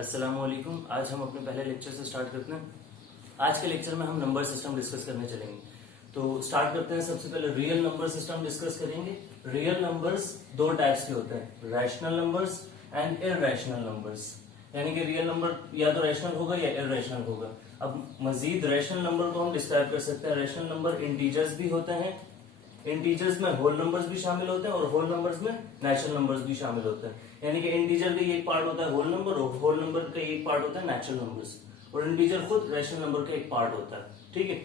अस्सलामुअलैकुम। आज हम अपने पहले लेक्चर से स्टार्ट करते हैं। आज के लेक्चर में हम नंबर सिस्टम डिस्कस करने चलेंगे। तो स्टार्ट करते हैं। सबसे पहले रियल नंबर सिस्टम डिस्कस करेंगे। रियल नंबर्स दो टाइप्स के होते हैं, rational numbers and irrational numbers. यानी कि रियल नंबर या तो रैशनल होगा या इररेशनल होगा। अब मजीद रैशनल नंबर को हम डिस्क्राइब कर सकते हैं। रैशनल नंबर इंटीजर्स भी होते हैं, इंटीजर्स में होल नंबर्स भी शामिल होते हैं और होल नंबर्स में नेचुरल नंबर्स भी शामिल होते हैं। यानी कि इंटीजर का एक पार्ट होता है होल नंबर और होल नंबर का एक पार्ट होता है नेचुरल नंबर्स, और इंटीजर खुद रैशनल नंबर का एक पार्ट होता है। ठीक है,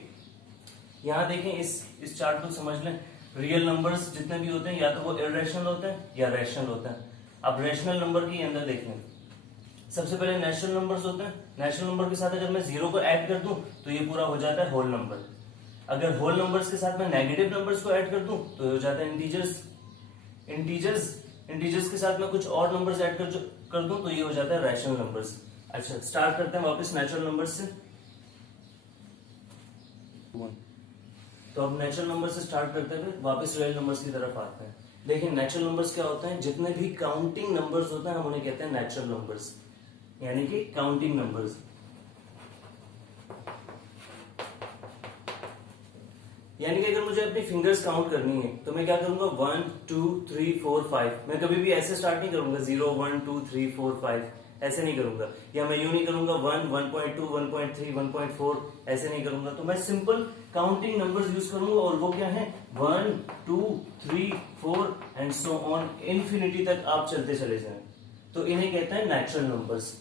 यहाँ देखें, इस चार्ट को समझ लें। रियल नंबर्स जितने भी होते हैं या तो वो इररेशनल होते हैं या रैशनल होते हैं। अब रैशनल नंबर के अंदर देख लें, सबसे पहले नेचुरल नंबर्स होते हैं। नेचुरल नंबर के साथ अगर मैं जीरो को ऐड कर दूं तो ये पूरा हो जाता है होल नंबर। अगर होल नंबर्स के साथ मैं नेगेटिव नंबर्स को ऐड कर दूं तो हो जाता है इंटीजर्स। इंटीजर्स के साथ मैं कुछ और नंबर्स ऐड कर दूं तो ये हो जाता है रैशनल नंबर्स। अच्छा, स्टार्ट करते हैं वापस नेचुरल नंबर्स से। तो अब नेचुरल नंबर से स्टार्ट करते हुए वापस रियल नंबर्स की तरफ आते हैं। देखिए, नेचुरल नंबर्स क्या होते हैं? जितने भी काउंटिंग नंबर्स होते हैं हम उन्हें कहते हैं नेचुरल नंबर्स, यानी कि काउंटिंग नंबर्स। यानी कि अगर मुझे अपनी फिंगर्स काउंट करनी है तो मैं क्या करूंगा, 1 2 3 4 5। मैं कभी भी ऐसे स्टार्ट नहीं करूंगा 0 1 2 3 4 5, ऐसे नहीं करूंगा। या मैं यूं नहीं करूंगा 1 1.2 1.3 1.4, ऐसे नहीं करूंगा। तो मैं सिंपल काउंटिंग नंबर्स यूज करूंगा और वो क्या है, 1 2 3 4 एंड सो ऑन, इन्फिनिटी तक आप चलते चले जाएं। तो इन्हें कहते हैं नेचुरल नंबर्स।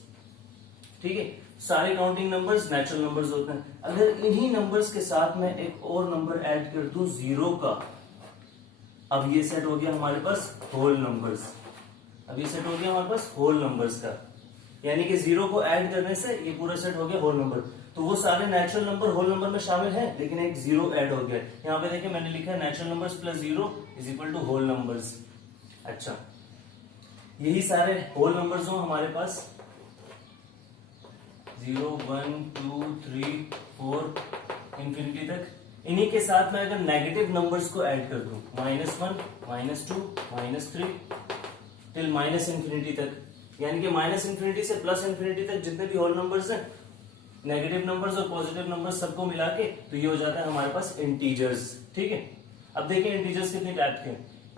ठीक है, सारे काउंटिंग नंबर्स नेचुरल नंबर्स होते हैं। अगर इन्हीं नंबर्स के साथ मैं एक और नंबर ऐड कर दूं जीरो का, अब ये सेट हो गया हमारे पास होल नंबर्स। अब ये सेट हो गया हमारे पास होल नंबर्स का, यानी कि जीरो को ऐड करने से ये पूरा सेट हो गया होल नंबर। तो वो सारे नेचुरल नंबर होल नंबर में शामिल है, लेकिन एक जीरो ऐड हो गया। यहाँ पे देखिए मैंने लिखा है natural numbers plus zero is equal to whole numbers. अच्छा, यही सारे होल नंबर्स हो हमारे पास 0 1 2 3 4 इंफिनिटी तक। इन्हीं के साथ मैं अगर नेगेटिव नंबर्स को ऐड कर दूं, -1 -2 -3 टिल माइनस इंफिनिटी तक, यानी कि माइनस इंफिनिटी से प्लस इंफिनिटी तक जितने भी होल नंबर्स हैं, नेगेटिव नंबर्स और पॉजिटिव नंबर्स सबको मिला के, तो ये हो जाता है हमारे पास इंटीजर्स। ठीक है, अब देखिए इंटीजर्स कितने टाइप के।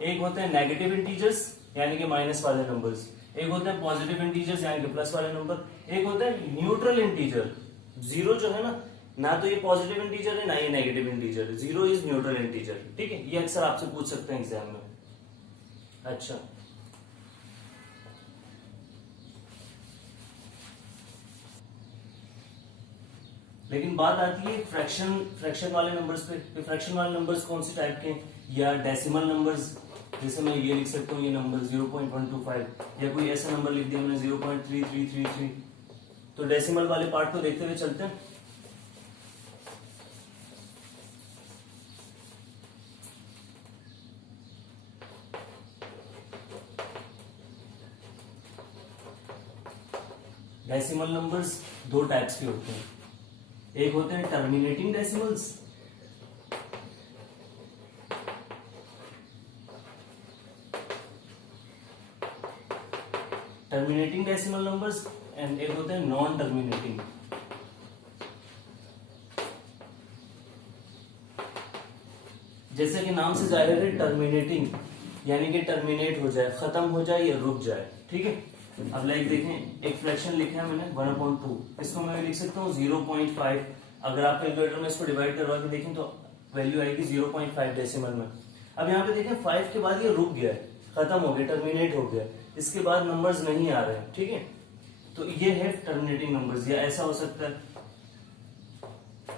एक होते हैं नेगेटिव इंटीजर्स, यानी कि माइनस वाले नंबर्स। एक होते हैं पॉजिटिव इंटीजर्स, यानी कि प्लस वाले नंबर। एक होता है न्यूट्रल इंटीजर। जीरो जो है ना तो ये पॉजिटिव इंटीजर है ना ये नेगेटिव इंटीजर है। Zero is neutral integer. ठीक है, ये अक्सर आपसे पूछ सकते हैं एग्जाम में। अच्छा, लेकिन बात आती है फ्रैक्शन वाले नंबर्स पे। फ्रैक्शन वाले नंबर्स कौन से टाइप के, या डेसिमल नंबर्स। जैसे मैं ये लिख सकता हूँ, ये नंबर 0.125, या कोई ऐसा नंबर लिख दिया मैंने 0.3333। तो डेसिमल वाले पार्ट को देखते हुए चलते हैं। डेसिमल नंबर्स दो टाइप्स के होते हैं। एक होते हैं terminating decimals, terminating decimal numbers, and एक होते हैं नॉन टर्मिनेटिंग। जैसे कि नाम से जाहिर है, टर्मिनेटिंग यानी कि टर्मिनेट हो जाए, खत्म हो जाए या रुक जाए। ठीक है, अब लाइक देखें, एक फ्रैक्शन लिखा है मैंने 1/2, इसको मैं लिख सकता हूँ 0.5। अगर आप कैलकुलेटर में इसको डिवाइड करवा के देखें तो वैल्यू आएगी 0.5 डेसिमल में। अब यहाँ पे देखें 5 के बाद ये रुक गया है, खत्म हो गया, टर्मिनेट हो गया, इसके बाद नंबर्स नहीं आ रहे हैं। ठीक है, तो ये है टर्मिनेटिंग नंबर्स। या ऐसा हो सकता है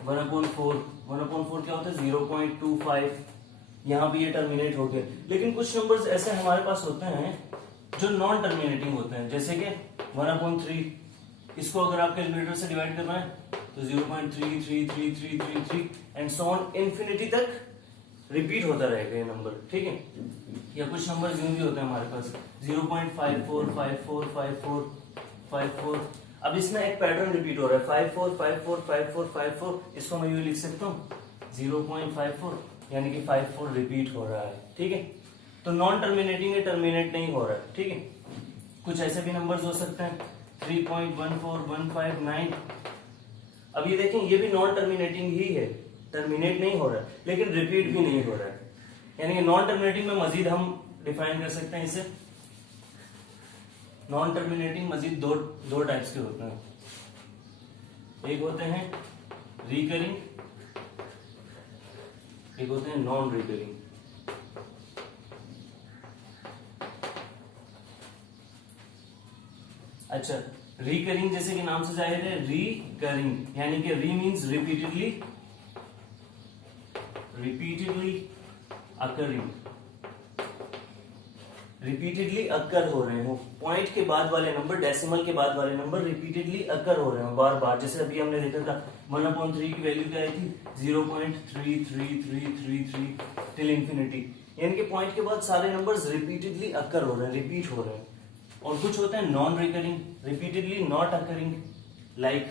1/4। 1/4 क्या होता है, 0.25, यहाँ भी ये टर्मिनेट हो गया। लेकिन कुछ नंबर्स ऐसे हमारे पास होते हैं जो नॉन टर्मिनेटिंग होते हैं, जैसे कि 1/3। इसको अगर आप कैलकुलेटर से डिवाइड करना है तो 0.33333 एंड सो ऑन, इन्फिनिटी तक रिपीट होता रहेगा ये नंबर। ठीक है, या कुछ नंबर यूं भी होते हैं हमारे पास 0.54 54 54 54। अब इसमें एक पैटर्न रिपीट हो रहा है 54 54 54 54। इसको मैं यूं लिख सकता हूँ 0.54, यानी कि 54 रिपीट हो रहा है। ठीक है, तो नॉन टर्मिनेटिंग है, टर्मिनेट नहीं हो रहा है। ठीक है, कुछ ऐसे भी नंबर्स हो सकते हैं 3.14159। अब ये देखें, ये भी नॉन टर्मिनेटिंग ही है, टर्मिनेट नहीं हो रहा है लेकिन रिपीट भी नहीं हो रहा है, यानी कि नॉन टर्मिनेटिंग में मजीद हम डिफाइन कर सकते हैं इसे। नॉन टर्मिनेटिंग मजीद दो टाइप्स के होते हैं, एक होते हैं रिकरिंग, एक होते हैं नॉन रिकरिंग। अच्छा, रिकरिंग जैसे कि नाम से जाहिर है, रिकरिंग यानी कि री मीन्स रिपीटेडली, अकरिंग, रिपीटेडली अकर हो रहे हो, पॉइंट के बाद वाले नंबर, डेसिमल के बाद वाले नंबर रिपीटेडली अकर हो रहे हो बार बार। जैसे अभी हमने देखा था 1/3 की वैल्यू क्या आई थी, 0.33333 टिल इंफिनिटी, यानी कि पॉइंट के बाद सारे नंबर्स रिपीटेडली अकर हो रहे हैं, रिपीट हो रहे हैं। और कुछ होता है non recurring, repeatedly not occurring, like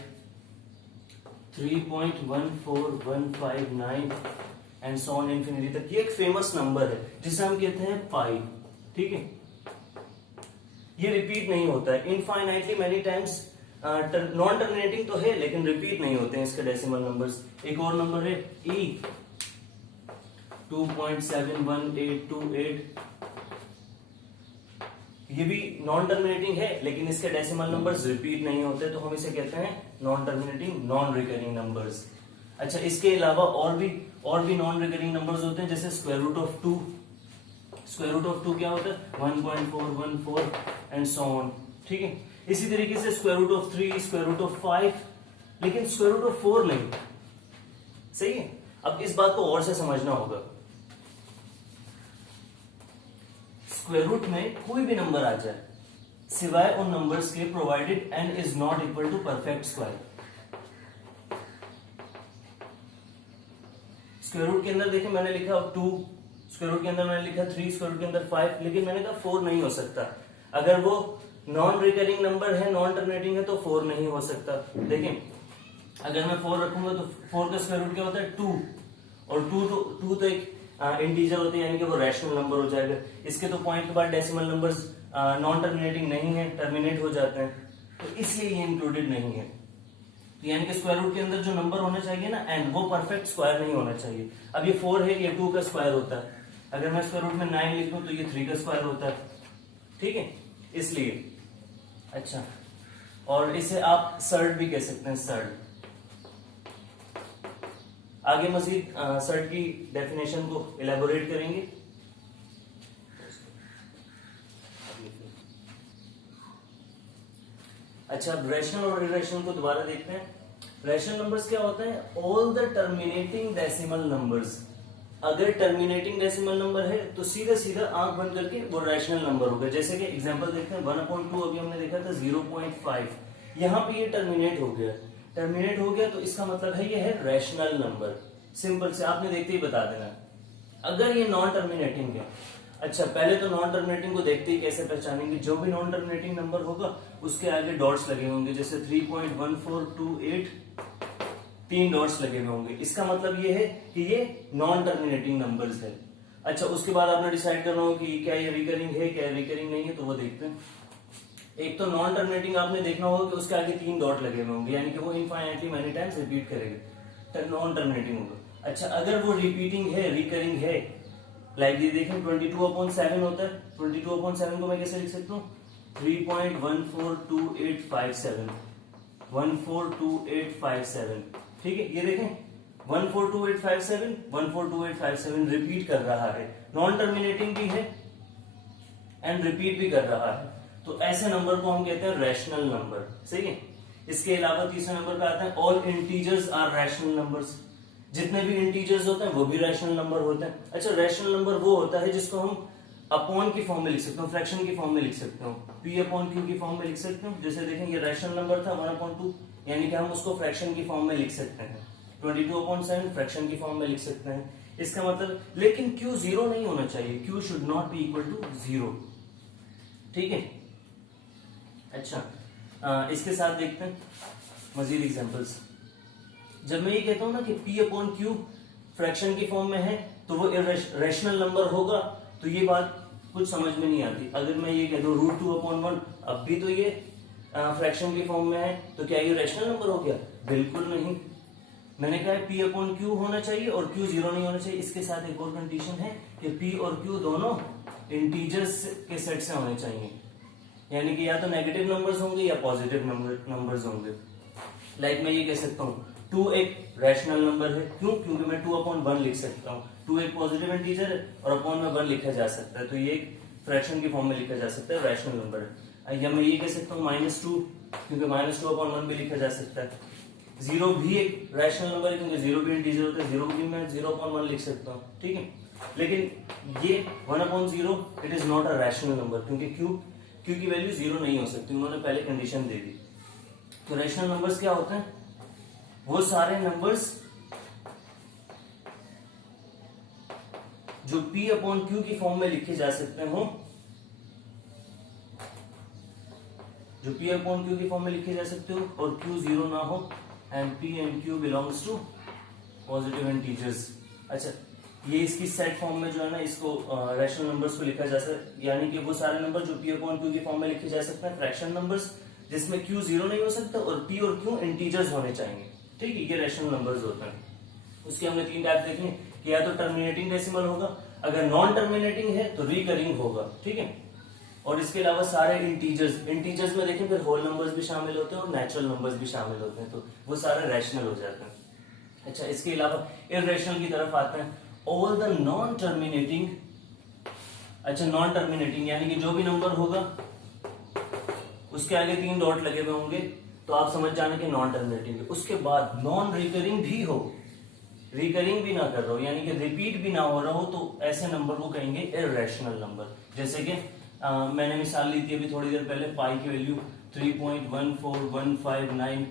3.14159 and so on infinity तक। ये एक फेमस नंबर है जिसे हम कहते हैं पाई, ठीक है। ये रिपीट नहीं होता है infinitely many times, non terminating तो है लेकिन रिपीट नहीं होते हैं इसके डेसिमल नंबर्स। एक और नंबर है ई 2.71828, ये भी नॉन टर्मिनेटिंग है लेकिन इसके डेसिमल नंबर्स रिपीट नहीं होते, तो हम इसे कहते हैं non terminating, non recurring numbers. अच्छा, इसके अलावा और भी नॉन रिकरिंग नंबर्स होते हैं, जैसे square root of 2। Square root of 2 क्या होता है, 1.414 एंड सो ऑन, ठीक है। इसी तरीके से square root of 3, square root of 5, लेकिन स्क्वायर रूट ऑफ 4 नहीं, सही है। अब इस बात को और से समझना होगा, स्क्वायर रूट में कोई भी नंबर आ जाए सिवाय उन नंबर्स के provided n is not equal to perfect square. Square root के अंदर देखिए मैंने लिखा 2, स्क्वायर रूट के अंदर मैंने लिखा 3, स्क्वायर रूट के अंदर 5, लेकिन मैंने कहा 4 नहीं हो सकता। अगर वो नॉन रिकरिंग नंबर है, नॉन टर्मिनेटिंग है, तो 4 नहीं हो सकता। देखिए अगर मैं 4 रखूंगा तो 4 का स्क्वायर रूट क्या होता है, 2, और 2 तो एक इंटीजर होते हैं, यानी कि वो रैशनल नंबर हो जाएगा। इसके तो पॉइंट के बाद डेसिमल नंबर्स नॉन टर्मिनेटिंग नहीं है, टर्मिनेट हो जाते हैं, तो इसलिए ये इंक्लूडेड नहीं है। तो यानी कि स्क्वायर रूट के अंदर जो नंबर होना चाहिए ना n, वो परफेक्ट स्क्वायर नहीं होना चाहिए। अब ये 4 है, ये 2 का स्क्वायर होता है। अगर मैं स्क्वायर रूट में 9 लिख दूं तो ये 3 का स्क्वायर होता है, ठीक है, इसलिए। अच्छा, और इसे आप सर्ड भी कह सकते हैं, सर्ड। आगे मजीद सर्ड की डेफिनेशन को इलेबोरेट करेंगे। अच्छा, अब रैशनल और इरेशनल को दोबारा देखते हैं। रैशनल नंबर्स क्या होते हैं, all the terminating decimal numbers. अगर टर्मिनेटिंग डेसिमल नंबर है तो सीधा सीधा आंख बंद करके वो रैशनल नंबर होगा। जैसे कि एग्जांपल देखते हैं 1/2, अभी हमने देखा था 0.5, यहाँ पे ये टर्मिनेट हो गया, टर्मिनेट हो गया तो इसका मतलब है ये है रैशनल नंबर। सिंपल से आपने देखते ही बता देना। अगर ये नॉन टर्मिनेटिंग है, अच्छा पहले तो नॉन टर्मिनेटिंग को देखते ही कैसे पहचानेंगे, जो भी नॉन टर्मिनेटिंग नंबर होगा उसके आगे डॉट्स लगे होंगे, जैसे 3.1428 3 डॉट्स लगे हुए होंगे, इसका मतलब ये है कि ये नॉन टर्मिनेटिंग नंबर्स है। अच्छा, उसके बाद आपने डिसाइड करना होगा कि क्या ये रिकरिंग है, क्या रिकरिंग नहीं है, तो वो देखते हैं। एक तो नॉन टर्मिनेटिंग आपने देखना होगा कि उसके आगे 3 डॉट लगे हुए होंगे, यानी कि वो इनफाइनाइटली मेनी टाइम्स रिपीट करेगा, नॉन टर्मिनेटिंग होगा। अच्छा, अगर वो रिपीटिंग है, रिकरिंग है, लाइक ये देखें 22/7 होता है, 22/7 को मैं कैसे लिख सकता हूँ, 3.142857 142857, ठीक है। ये देखें 142857 रिपीट कर रहा है, नॉन टर्मिनेटिंग भी है एंड रिपीट भी कर रहा है, तो ऐसे नंबर को हम कहते हैं रैशनल नंबर, सही है। इसके अलावा तीसरे नंबर पे आता है all integers are rational numbers. जितने भी इंटीजर्स होते हैं वो भी रैशनल नंबर होते हैं। अच्छा, रैशनल नंबर वो होता है जिसको हम अपॉन की फॉर्म में लिख सकते हो, फ्रैक्शन की फॉर्म में लिख सकते हो, p/q की फॉर्म में लिख सकते हो। जैसे देखें ये रैशनल नंबर था 1/2, यानी कि हम उसको फ्रैक्शन की फॉर्म में लिख सकते हैं। 22/7 फ्रैक्शन की फॉर्म में लिख सकते हैं, इसका मतलब, लेकिन q 0 नहीं होना चाहिए, q should not be equal to 0, ठीक है। अच्छा, इसके साथ देखते हैं मजीद एग्जांपल्स। जब मैं ये कहता हूं ना कि p/q फ्रैक्शन की फॉर्म में है तो वो रैशनल नंबर होगा, तो ये बात कुछ समझ में नहीं आती। अगर मैं ये कह दूं √2/1, अब भी तो ये फ्रैक्शन की फॉर्म में है, तो क्या ये रैशनल नंबर हो गया? बिल्कुल नहीं। मैंने कहा P अपॉन Q होना चाहिए और Q जीरो नहीं होना चाहिए। इसके साथ एक और कंडीशन है कि P और Q दोनों इंटीजर्स के सेट से होने चाहिए, यानी कि या तो नेगेटिव नंबर्स होंगे या पॉजिटिव नंबर्स होंगे। लाइक मैं ये कह सकता हूँ 2 एक रैशनल नंबर है, क्यों? क्योंकि मैं 2 अपॉन 1 लिख सकता हूँ। 2 एक पॉजिटिव इंटीजर है और अपॉन में 1 लिखा जा सकता है, तो ये एक फ्रैक्शन की फॉर्म में लिखा जा सकता है, रैशनल नंबर है। या मैं ये कह सकता हूँ -2, क्योंकि -2 अपॉन 1 भी लिखा जा सकता है। 0 भी एक रैशनल नंबर है, क्योंकि 0 भी इंटीजर होता है, 0 भी मैं 0 अपॉन 1 लिख सकता हूँ, ठीक है। लेकिन ये 1 upon 0 it is not a rational number, क्योंकि Q की वैल्यू 0 नहीं हो सकती, उन्होंने पहले कंडीशन दे दी। तो रैशनल नंबर्स क्या होते हैं? वो सारे नंबर्स जो P अपॉन Q की फॉर्म में लिखे जा सकते हो, जो P अपॉन Q की फॉर्म में लिखे जा सकते हो और Q जीरो ना हो, and P and Q belongs to positive integers. अच्छा, ये इसकी सेट फॉर्म में जो है ना, इसको रैशनल नंबर्स को लिखा जा सकता है, यानी कि वो सारे नंबर जो P अपॉन Q की फॉर्म में लिखे जा सकते हैं, फ्रैक्शन नंबर्स जिसमें Q जीरो नहीं हो सकता और P और Q इंटीजर्स होने चाहिए, ठीक है। ये रैशनल नंबर्स होते हैं। उसके हमने 3 टाइप देखे कि या तो टर्मिनेटिंग डेसिमल होगा, अगर नॉन टर्मिनेटिंग है तो रिकरिंग होगा, ठीक है। और इसके अलावा सारे इंटीजर्स में देखें फिर होल नंबर्स भी शामिल होते हैं और नेचुरल नंबर्स भी शामिल होते हैं, तो वो सारे रैशनल हो जाते हैं। अच्छा, इसके अलावा इररेशनल की तरफ आते हैं। ऑल द नॉन टर्मिनेटिंग, अच्छा नॉन टर्मिनेटिंग यानी कि जो भी नंबर होगा उसके आगे 3 डॉट लगे हुए होंगे, तो आप समझ जाने के नॉन टर्मिनेटिंग है। उसके बाद नॉन रिकरिंग भी हो, रिकरिंग भी ना कर रहा हो, यानी कि रिपीट भी ना हो रहा हो, तो ऐसे नंबर को कहेंगे इररेशनल नंबर। जैसे कि मैंने मिसाल ली थी अभी थोड़ी देर पहले, पाई की वैल्यू 3.14159,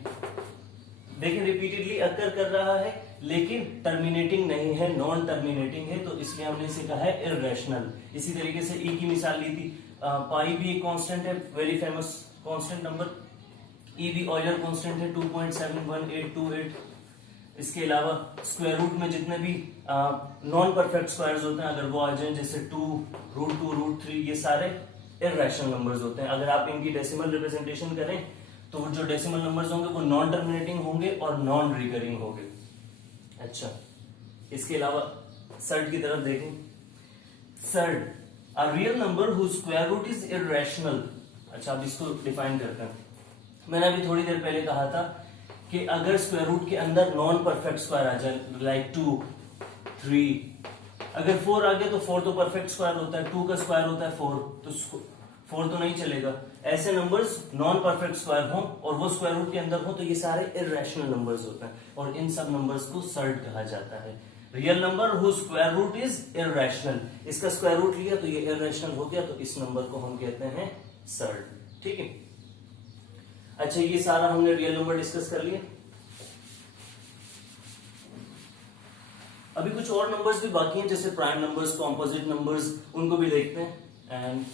देखिए रिपीटेडली अकर कर रहा है लेकिन टर्मिनेटिंग नहीं है, नॉन टर्मिनेटिंग है, तो इसलिए हमने इसे कहा है इररेशनल। इसी तरीके से ई की मिसाल ली थी, पाई भी एक कांस्टेंट है, वेरी फेमस कांस्टेंट नंबर, ई भी ऑयलर कांस्टेंट है 2.71828। इसके अलावा स्क्वायर रूट में जितने भी नॉन परफेक्ट स्क्वायर्स होते हैं, अगर वो आ जाए जैसे 2√2√3, ये सारे इररेशनल नंबर्स होते हैं। अगर आप इनकी डेसिमल रिप्रेजेंटेशन करें तो जो डेसिमल नंबर्स होंगे वो नॉन टर्मिनेटिंग होंगे और नॉन रिकरिंग होंगे। अच्छा, इसके अलावा सर्ड की तरफ देखें। Surd, a real number whose square root is irrational. अच्छा, अब इसको डिफाइन करते हैं। मैंने अभी थोड़ी देर पहले कहा था कि अगर स्क्वायर रूट के अंदर नॉन परफेक्ट स्क्वायर आ जाए, लाइक 2, 3, अगर 4 आ गया तो 4 तो परफेक्ट स्क्वायर होता है, 2 का स्क्वायर होता है 4, तो 4 तो नहीं चलेगा। ऐसे नंबर्स नॉन परफेक्ट स्क्वायर हो और वो स्क्वायर रूट के अंदर हो, तो ये सारे इररेशनल नंबर्स होते हैं और इन सब नंबर्स को सर्ड कहा जाता है। Real number who square root is irrational, इसका स्क्वायर रूट लिया तो ये इररेशनल हो गया, तो इस नंबर को हम कहते हैं सर्ड, ठीक है। अच्छा, ये सारा हमने रियल नंबर डिस्कस कर लिया। अभी कुछ और नंबर्स भी बाकी हैं, जैसे प्राइम नंबर्स, कॉम्पोजिट नंबर्स, उनको भी देखते हैं। एंड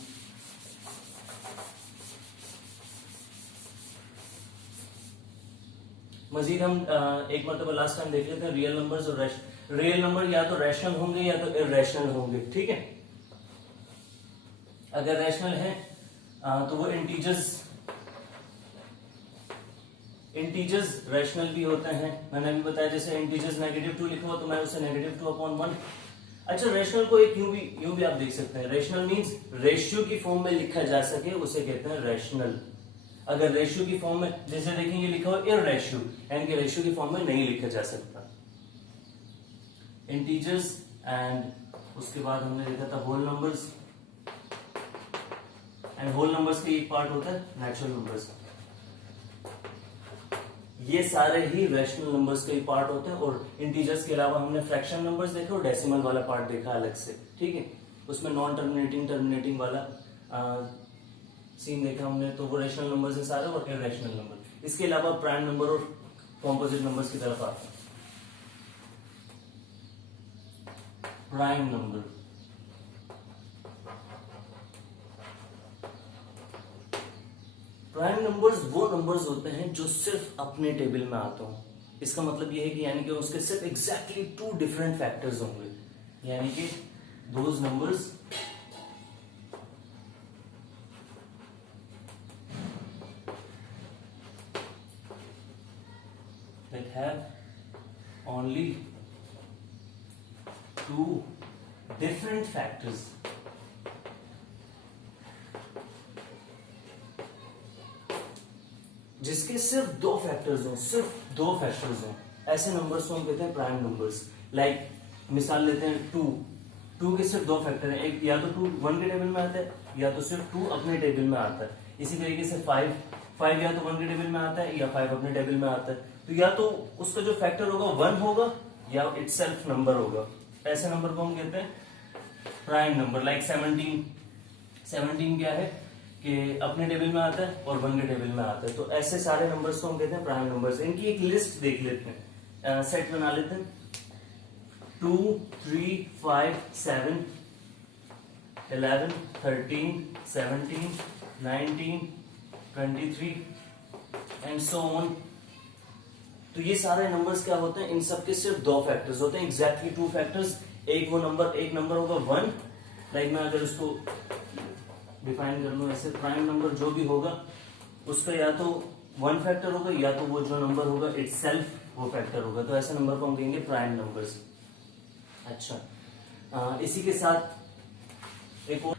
मजीद हम एक मतलब लास्ट टाइम देख लेते हैं रियल नंबर्स और रियल नंबर या तो रैशनल होंगे या तो इररेशनल होंगे, ठीक है। अगर रैशनल है तो वो इंटीजर्स रैशनल भी होते हैं। मैंने अभी बताया जैसे इंटीजर्स -2 लिखा हुआ तो मैं उसे -2/1। अच्छा, रैशनल को एक यूं भी आप देख सकते हैं, रैशनल मींस रेशियो की फॉर्म में लिखा जा सके उसे कहते हैं रैशनल। अगर रेशियो की फॉर्म में, जैसे देखें ये लिखा हुआ इररेशियो, यानी कि रेशियो की फॉर्म में नहीं लिखा जा सकता। इंटीजर्स एंड उसके बाद हमने देखा था whole numbers, and whole numbers का एक पार्ट होता है नेचुरल नंबर्स। ये सारे ही रैशनल नंबर्स का ही पार्ट होते हैं। और इंटीजर्स के अलावा हमने फ्रैक्शन नंबर्स देखे और डेसिमल वाला पार्ट देखा अलग से, ठीक है। उसमें नॉन टर्मिनेटिंग वाला सीन देखा हमने, तो वो रैशनल नंबर्स है सारे और इररेशनल नंबर। इसके अलावा प्राइम नंबर और कॉम्पोजिट नंबर्स की तरफ आते हैं। प्राइम नंबर, प्राइम नंबर्स वो नंबर्स होते हैं जो सिर्फ अपने टेबल में आते हो। इसका मतलब ये है कि यानी कि उसके सिर्फ एग्जैक्टली 2 डिफरेंट फैक्टर्स होंगे, यानी कि those numbers that have only two different factors. जिसके सिर्फ दो फैक्टर्स हों, सिर्फ दो फैक्टर्स हों, ऐसे नंबर्स को हम कहते हैं प्राइम नंबर्स। लाइक मिसाल लेते हैं टू के सिर्फ दो फैक्टर हैं, एक या तो टू 1 के टेबल में आता है या तो सिर्फ 2 अपने टेबल में आता है। इसी तरीके से 5 या तो 1 के टेबल में आता है या 5 अपने टेबल में आता है। तो या तो उसका जो फैक्टर होगा 1 होगा या इटसेल्फ नंबर होगा। ऐसे नंबर को हम कहते हैं प्राइम नंबर। लाइक 17 क्या है कि अपने टेबल में आता है और 1 के टेबल में आता है। तो ऐसे सारे नंबर्स को हम कहते हैं प्राइम नंबर्स। इनकी एक लिस्ट देख लेते हैं, सेट बना लेते हैं। 2, 3, 5, 7, 11, 13, 17, 19, 23 एंड सो ऑन। तो ये सारे नंबर्स क्या होते हैं, इन सब के सिर्फ दो फैक्टर्स होते हैं, एग्जैक्टली 2 फैक्टर्स। एक नंबर होगा 1। लाइक मैं अगर इसको डिफाइन कर लूं ऐसे, प्राइम नंबर जो भी होगा उसका या तो 1 फैक्टर होगा या तो वो जो नंबर होगा इटसेल्फ वो फैक्टर होगा। तो ऐसे नंबर को हम कहेंगे प्राइम नंबर्स। अच्छा, इसी के साथ एक और,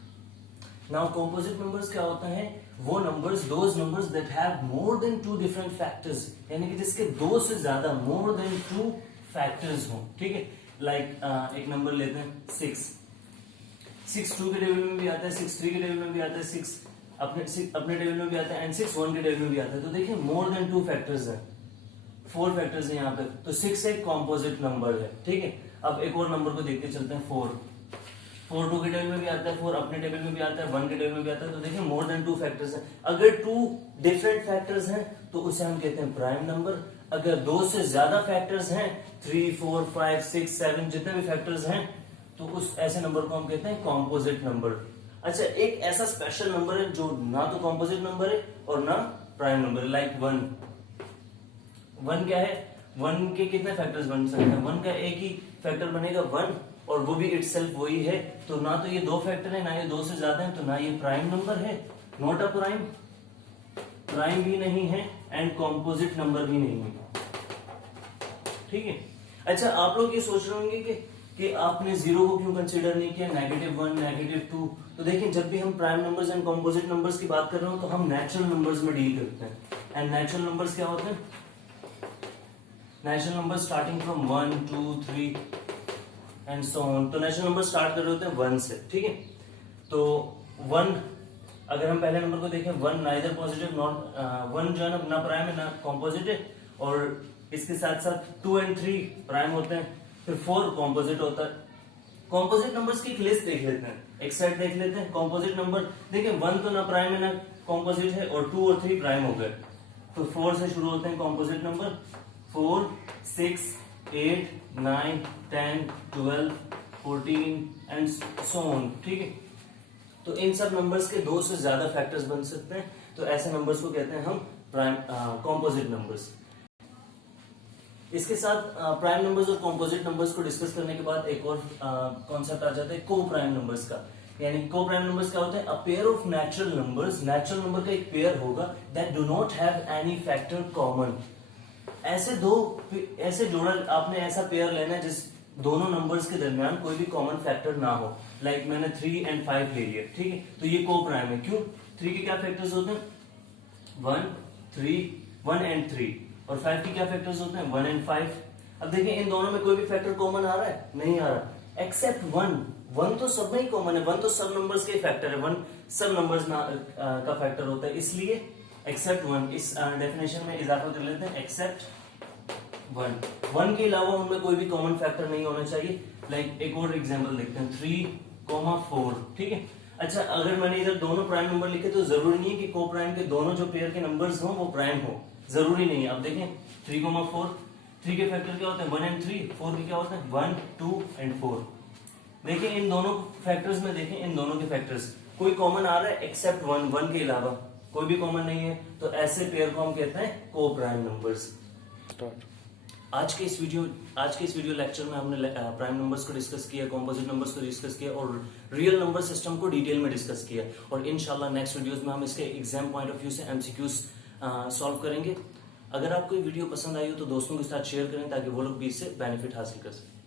नाउ कॉम्पोजिट नंबर्स क्या होता है, वो numbers, those numbers that have more than 2 different factors, यानी कि जिसके 2 से ज्यादा, मोर देन 2 फैक्टर्स हो। ठीक है, लाइक एक नंबर लेते हैं 6 2 के टेबल में भी आता है, 6 3 के टेबल में भी आता है, 6 अपने टेबल में भी आता है एंड 6 1 के टेबल में भी आता है। तो देखिए मोर देन 2 फैक्टर्स है, 4 फैक्टर्स है यहाँ पे। तो 6 एक कॉम्पोजिट नंबर है। ठीक है, अब एक और नंबर को देखते चलते हैं, 4 2 के टेबल में भी आता है, 4 अपने टेबल में भी आता है, 1 के टेबल में भी आता है। तो देखिए मोर देन 2 फैक्टर्स है। अगर 2 डिफरेंट फैक्टर्स हैं तो उसे हम कहते हैं प्राइम नंबर। अगर 2 से ज्यादा फैक्टर्स हैं, 3 4 5 6 7 जितने भी फैक्टर्स हैं, तो उस ऐसे नंबर को हम कहते हैं कॉम्पोजिट नंबर। अच्छा, एक ऐसा स्पेशल नंबर है जो ना तो कॉम्पोजिट नंबर है और ना प्राइम नंबर है, लाइक 1 क्या है, 1 के कितने फैक्टर्स बन सकते हैं, 1 का एक ही फैक्टर बनेगा 1 और वो भी इटसेल्फ वही है। तो ना तो ये 2 फैक्टर है, ना ये 2 से ज्यादा है, तो ना ये प्राइम नंबर है, नॉट अ प्राइम भी नहीं है एंड कॉम्पोजिट नंबर भी नहीं है। ठीक है। अच्छा, आप लोग ये सोच रहे होंगे कि आपने 0 को क्यों कंसीडर नहीं किया, -1 -2। तो देखिए, जब भी हम prime numbers and composite numbers की बात कर रहे हो तो हम नेचुरल नंबर्स में डील करते हैं। एंड नेचुरल नंबर्स क्या होते हैं, natural number starting from 1 2 3 and so on. तो नेचुरल नंबर स्टार्ट कर रहे होते हैं 1 से। ठीक है, तो 1, अगर हम पहले नंबर को देखें, 1 नाइदर पॉजिटिव नॉट 1 जो है ना प्राइम है ना कॉम्पोजिट है, और इसके साथ साथ 2 और 3 प्राइम होते हैं, फिर 4 कॉम्पोजिट होता है। कॉम्पोजिट नंबर्स की एक लिस्ट देख लेते हैं, एक सेट देख लेते हैं कॉम्पोजिट नंबर। देखिए 1 तो ना प्राइम है ना कॉम्पोजिट है, और 2 और 3 प्राइम हो गए। तो 4 से शुरू होते हैं composite number, 4 6 8 9 10 12 14 and so on. ठीक है, तो इन सब नंबर्स के 2 से ज्यादा फैक्टर्स बन सकते हैं, तो ऐसे नंबर्स को कहते हैं हम प्राइम कॉम्पोजिट नंबर्स। इसके साथ प्राइम नंबर्स और कॉम्पोजिट नंबर्स को डिस्कस करने के बाद एक और कॉन्सेप्ट आ जाता है को प्राइम नंबर्स का। यानी को प्राइम नंबर्स क्या होते हैं, a pair of natural numbers, natural number का एक पेयर होगा that do not have any factor common. ऐसे जोड़ा, आपने ऐसा पेयर लेना है जिस दोनों नंबर्स के दरमियान कोई भी कॉमन फैक्टर ना हो। लाइक मैंने 3 और 5 ले लिया, ठीक है, तो ये को प्राइम है। क्यों, 3 के क्या फैक्टर्स होते हैं, 1 और 3, और 5 के क्या फैक्टर्स होते हैं, 1 और 5। अब देखिए इन दोनों में कोई भी फैक्टर कॉमन आ रहा है, नहीं आ रहा, एक्सेप्ट 1 तो सब में ही कॉमन है, 1 तो सब नंबर्स के फैक्टर है, 1 सब नंबर्स का फैक्टर होता है, इसलिए एक्सेप्ट 1। इस डेफिनेशन में इजाफा कर लेते हैं, एक्सेप्ट 1 के अलावा उनमें कोई भी कॉमन फैक्टर नहीं होना चाहिए। लाइक एक और एग्जांपल देखते हैं, 3,4, ठीक है। अच्छा, अगर मैंने इधर दोनों प्राइम नंबर लिखे तो जरूरी नहीं है कि को प्राइम के दोनों जो पेयर के नंबर्स हो वो प्राइम हो, जरूरी नहीं है। अब देखें 3,4, 3 के फैक्टर क्या होते हैं, 1 और 3, 4 के क्या होते हैं, 1 2 और 4। देखिए इन दोनों फैक्टर्स में, देखें इन दोनों के फैक्टर्स कोई कॉमन आ रहा है एक्सेप्ट 1 के अलावा कोई भी कॉमन नहीं है, तो ऐसे पेयर को हम कहते हैं को प्राइम नंबर्स। आज के इस वीडियो लेक्चर में हमने प्राइम नंबर्स को डिस्कस किया, कॉम्पोजिट नंबर्स को डिस्कस किया और रियल नंबर सिस्टम को डिटेल में डिस्कस किया, और इंशाल्लाह नेक्स्ट वीडियोस में हम इसके एग्जाम पॉइंट ऑफ व्यू से एमसीक्यूज सॉल्व करेंगे। अगर आपको ये वीडियो पसंद आई हो तो दोस्तों के साथ शेयर करें ताकि वो लोग भी इससे बेनिफिट हासिल कर सकें।